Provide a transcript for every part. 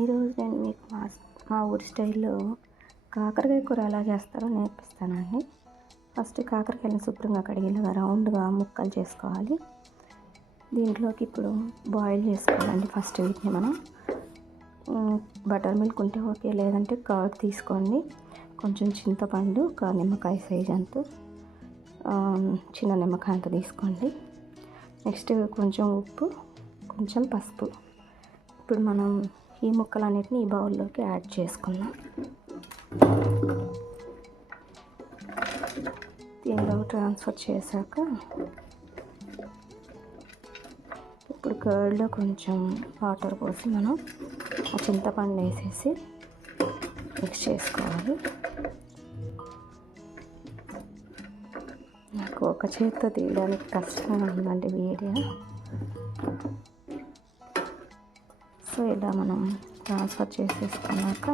ఈరోజు నేను మీకు మా ఊరి స్టైల్లో కాకరకాయ కూర ఎలా చేస్తారో నేర్పిస్తానండి. ఫస్ట్ కాకరకాయలను శుభ్రంగా కడిగి ఇలాగా రౌండ్గా ముక్కలు చేసుకోవాలి. దీంట్లోకి ఇప్పుడు బాయిల్ చేసుకోవాలండి. ఫస్ట్ వీటిని మనం బటర్ మిల్క్ ఉంటే ఓకే, లేదంటే కర్డ్ తీసుకోండి. కొంచెం చింతపండు, ఒక నిమ్మకాయ సైజ్ అంత, చిన్న నిమ్మకాయ అంత తీసుకోండి. నెక్స్ట్ కొంచెం ఉప్పు, కొంచెం పసుపు. ఇప్పుడు మనం ఈ ముక్కలన్నిటిని ఈ బౌల్లోకి యాడ్ చేసుకుందాం. దీనిలో ట్రాన్స్ఫర్ చేశాక ఇప్పుడు కర్డ్లో కొంచెం వాటర్ పోసి మనం ఆ చింతపండు వేసేసి మిక్స్ చేసుకోవాలి. నాకు ఒక చేతితో తీయడానికి కష్టంగా ఉందండి వీడియో. సో ఇలా మనం ట్రాన్స్ఫర్ చేసేసుకున్నాక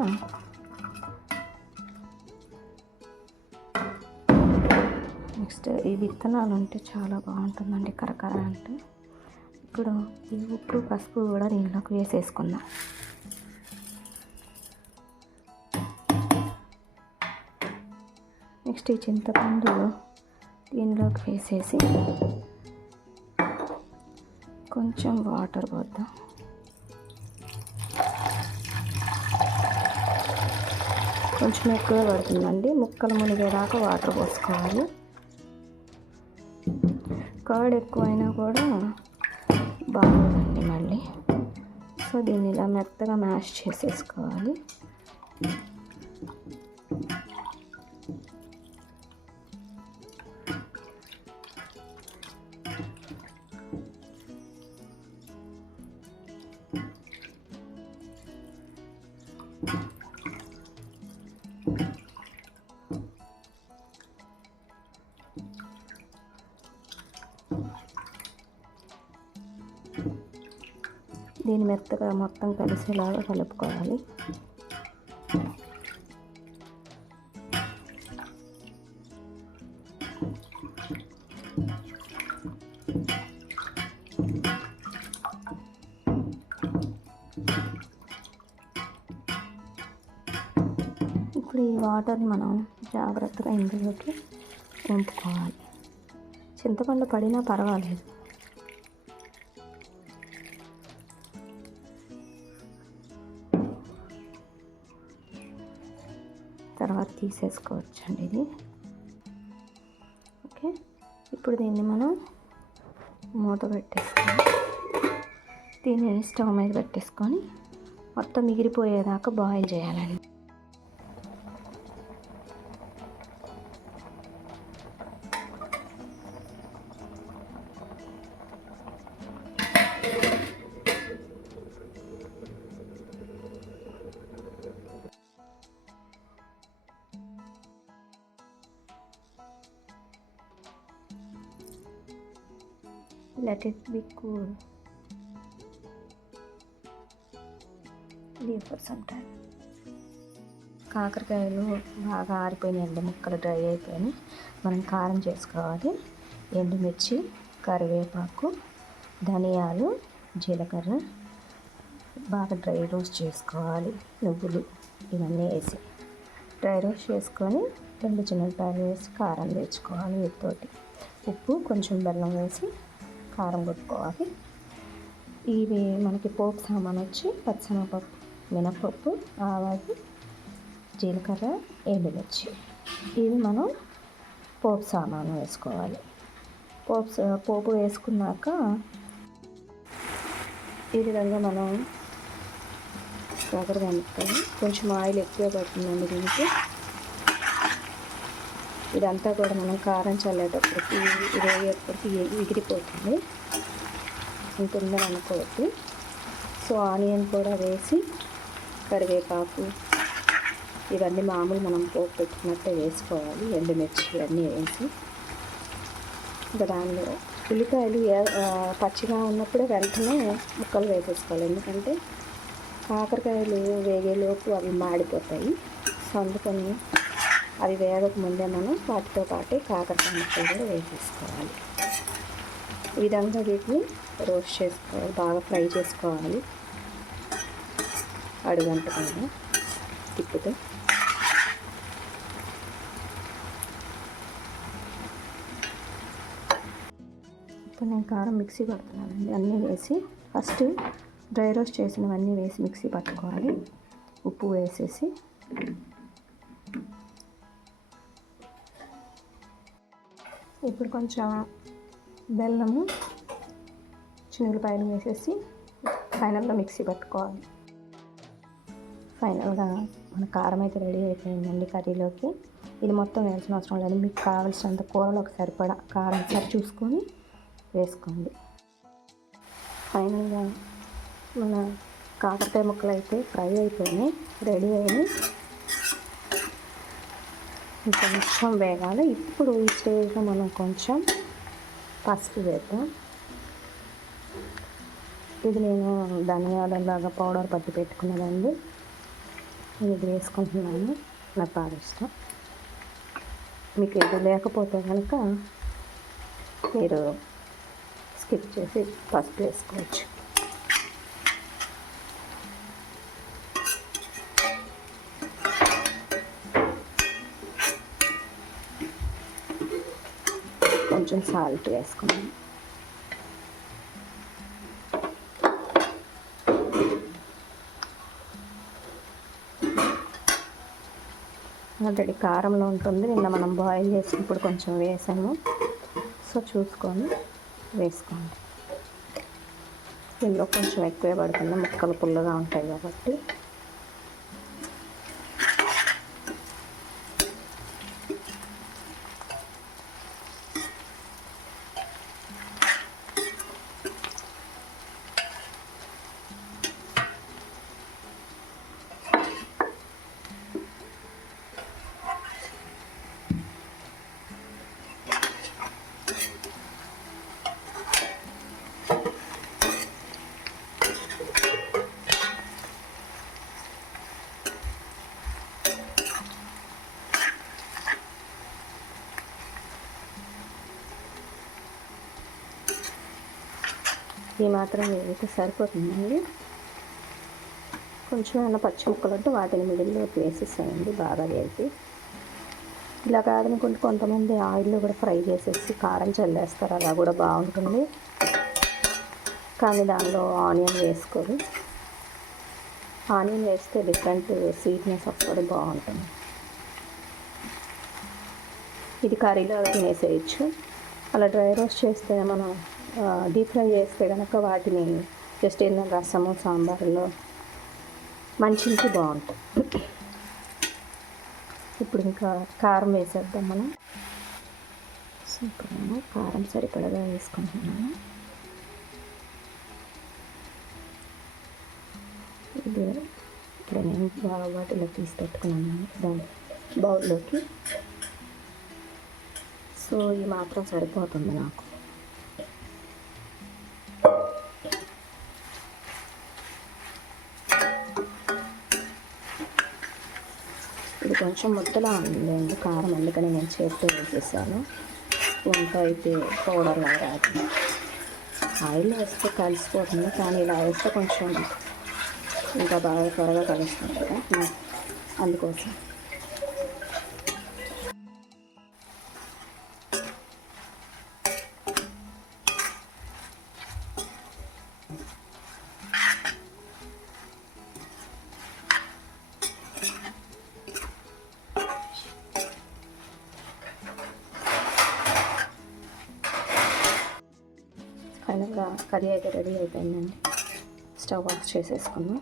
నెక్స్ట్ ఈ విత్తనాలు ఉంటే చాలా బాగుంటుందండి, కరకర అంటే. ఇప్పుడు ఈ ఉప్పు పసుపు కూడా దీనిలోకి వేసేసుకుందాం. నెక్స్ట్ ఈ చింతపండు దీనిలోకి వేసేసి కొంచెం వాటర్ పోద్దాం. కొంచెం ఎక్కువ పడుతుందండి, ముక్కలు మునిగేదాకా వాటర్ పోసుకోవాలి. కర్డ్ ఎక్కువైనా కూడా బాగుందండి మళ్ళీ. సో దీన్ని ఇలా మెత్తగా మ్యాష్ చేసేసుకోవాలి. దీన్ని మెత్తగా మొత్తం కలిసేలాగా కలుపుకోవాలి. ఇప్పుడు ఈ వాటర్ని మనం జాగ్రత్తగా ఇందులోకి వంపుకోవాలి. చింతపండు పడినా పర్వాలేదు. తర్వాత తీసేసుకోవచ్చండి ఇది. ఓకే, ఇప్పుడు దీన్ని మనం మూత పెట్టేసుకొని దీన్ని స్టవ్ మీద పెట్టేసుకొని మొత్తం మిగిలిపోయేదాకా బాయిల్ చేయాలండి. Let it be cool. Leave for some time. కాకరకాయలు బాగా ఆరిపోయినాయండి, ముక్కలు డ్రై అయిపోయినాయి. మనం కారం చేసుకోవాలి. ఎండుమిర్చి, కరివేపాకు, ధనియాలు, జీలకర్ర బాగా డ్రై రోస్ట్ చేసుకోవాలి. నువ్వులు ఇవన్నీ వేసి డ్రై రోస్ట్ చేసుకొని 2 చిన్నపాయలు వేసి కారం తెచ్చుకోవాలి. వీటితోటి ఉప్పు, కొంచెం బెల్లం వేసి కారం కొట్టుకోవాలి. ఇవి మనకి పోపు సామాను వచ్చి పచ్చిశనగపప్పు, మినపప్పు, ఆవాలు, జీలకర్ర, ఎండుమిర్చి. ఇవి మనం పోపు సామాను వేసుకోవాలి. పోపు వేసుకున్నాక ఈ విధంగా మనం కాకరకాయ ముక్కలు, కొంచెం ఆయిల్ ఎక్కువ పడుతుందండి దీనికి. ఇదంతా కూడా మనం కారం చల్లేటప్పటికి వేగేటప్పటికి ఎగిరిపోతుంది, ఉంటుందని అనుకోవద్దు. సో ఆనియన్ కూడా వేసి, కరివేపాకు ఇవన్నీ మామూలు మనం పోపు పెట్టుకున్నట్టే వేసుకోవాలి. ఎండుమిర్చి అన్నీ వేసి ఇంకా దానిలో ఉల్లిపాయలు పచ్చిగా ఉన్నప్పుడే వెంటనే ముక్కలు వేసేసుకోవాలి. ఎందుకంటే కాకరకాయలు వేగేలోపు అవి మాడిపోతాయి. సో అందుకని అవి వేగక ముందే మనం వాటితో పాటే కాకరకాయ ముక్కలు కూడా వేసేసుకోవాలి. ఈ విధంగా వీటిని రోస్ట్ చేసుకోవాలి, బాగా ఫ్రై చేసుకోవాలి. అడుగంటుకుంది తిప్పితే. ఇప్పుడు నేను కారం మిక్సీ పడుతున్నానండి. అన్నీ వేసి ఫస్ట్ డ్రై రోస్ట్ చేసినవన్నీ వేసి మిక్సీ పట్టుకోవాలి. ఉప్పు వేసేసి ఇప్పుడు కొంచెం బెల్లము, చిన్నులపాయలు వేసేసి ఫైనల్గా మిక్సీ పట్టుకోవాలి. ఫైనల్గా మన కారం అయితే రెడీ అయిపోయిందండి కర్రీలోకి. ఇది మొత్తం వేయాల్సిన అవసరం లేదు. మీకు కావాల్సినంత కూరలోకి సరిపడా కారం సరి చూసుకొని వేసుకోండి. ఫైనల్గా మన కాకరకాయ ముక్కలు అయితే ఫ్రై అయిపోయినాయి, రెడీ అయినాయి. కొంచెం వేగాలి. ఇప్పుడు ఈ స్టేజ్లో మనం కొంచెం పసుపు వేద్దాం. ఇది నేను ధనియాలలాగా పౌడర్ పట్టి పెట్టుకున్నదండి. నేను ఇది వేసుకుంటున్నాను, నాకు బాగా ఇష్టం. మీకు ఇది లేకపోతే కనుక మీరు స్కిప్ చేసి పసుపు వేసుకోవచ్చు. కొంచెం సాల్ట్ వేసుకున్నాను. ఆల్రెడీ కారంలో ఉంటుంది. నిన్న మనం బాయిల్ చేసినప్పుడు కొంచెం వేసాము, సో చూసుకొని వేసుకోండి. దీనిలో కొంచెం ఎక్కువే పడుతుంది, ముక్కలు పుల్లగా ఉంటాయి కాబట్టి. ఈ మాత్రం వేస్తే సరిపోతుందండి. కొంచెం ఏమైనా పచ్చి ముక్కలు ఉంటే వాటిని మిడిల్లో వేసేసేయండి బాగా వేసి. ఇలా కాదనుకుంటే కొంతమంది ఆయిల్లో కూడా ఫ్రై చేసేసి కారం చల్లేస్తారు, అలా కూడా బాగుంటుంది. కానీ దానిలో ఆనియన్ వేసుకోరు. ఆనియన్ వేస్తే డిఫరెంట్ స్వీట్నెస్ వస్తుంది, బాగుంటుంది. ఇది కర్రీలో తినేసేయచ్చు. అలా డ్రై రోస్ట్ చేస్తే మనం డీప్ ఫ్రై చేస్తే కనుక వాటిని జస్ట్ ఏదైనా రసము సాంబార్లో మంచికి బాగుంటుంది. ఇప్పుడు ఇంకా కారం వేసేద్దాం మనం. సూపర్గా కారం సరిపడగా వేసుకుంటున్నాను. ఇది ఇప్పుడు నేను వాటిలో తీసి పెట్టుకున్నాను దాని బౌల్లోకి. సో ఈ మాత్రం సరిపోతుంది నాకు. ఇది కొంచెం ముద్దలా ఉందండి కారం, అందుకని నేను చేతితో వేసేసాను. స్పూన్తో అయితే పౌడర్లా రాదు. ఆయిల్ వేస్తే కలిసిపోతుంది, కానీ ఇలా వేస్తే కొంచెం ఇంకా బాగా త్వరగా కలుస్తుంది కదా, అందుకోసం. ఫైనల్గా కర్రీ అయితే రెడీ అయిపోయిందండి. స్టవ్ ఆఫ్ చేసేసుకున్నాం.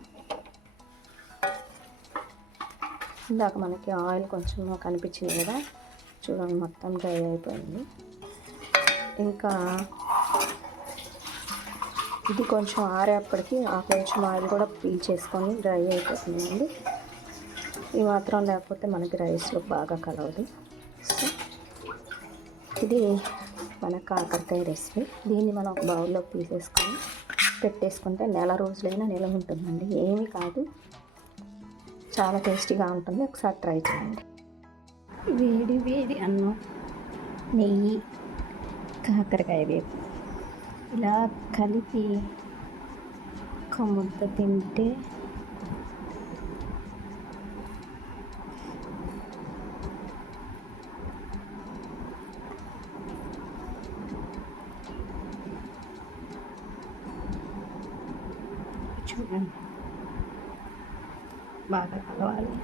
ఇందాక మనకి ఆయిల్ కొంచెం కనిపించింది కదా, చూడండి మొత్తం డ్రై అయిపోయింది. ఇంకా ఇది కొంచెం ఆరేపటికి ఆ కొంచెం ఆయిల్ కూడా పీల్చేసుకొని డ్రై అయిపోతుందండి. ఈ మాత్రం లేకపోతే మనకి రైస్లో బాగా కలవదు. సో ఇది మన కాకరకాయ రెసిపీ. దీన్ని మనం ఒక బౌల్లోకి తీసేసుకొని పెట్టేసుకుంటే నెల రోజులైనా నిలవ ఉంటుందండి, ఏమీ కాదు. చాలా టేస్టీగా ఉంటుంది, ఒకసారి ట్రై చేయండి. వేడి వేడి అన్నం, నెయ్యి, కాకరకాయ వేపు ఇలా కలిపి ఒక ముద్ద తింటే చూడండి బాగా కలవాలి.